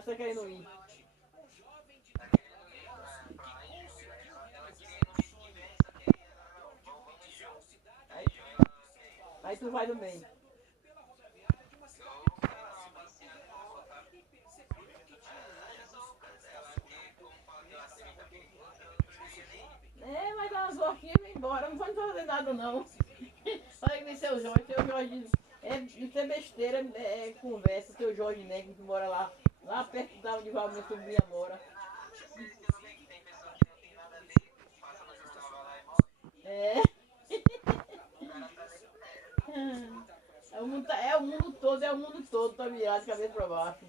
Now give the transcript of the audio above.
Ela tá querendo ir. Aí, aí tu vai também. É, mas dá umas voltinhas e vem embora. Não pode fazer nada não. Olha que seu Jorge, isso é besteira, é conversa, seu Jorge Neto que mora lá perto da onde vai minha sobrinha mora. É. É o mundo todo, tá virado de cabeça pra baixo.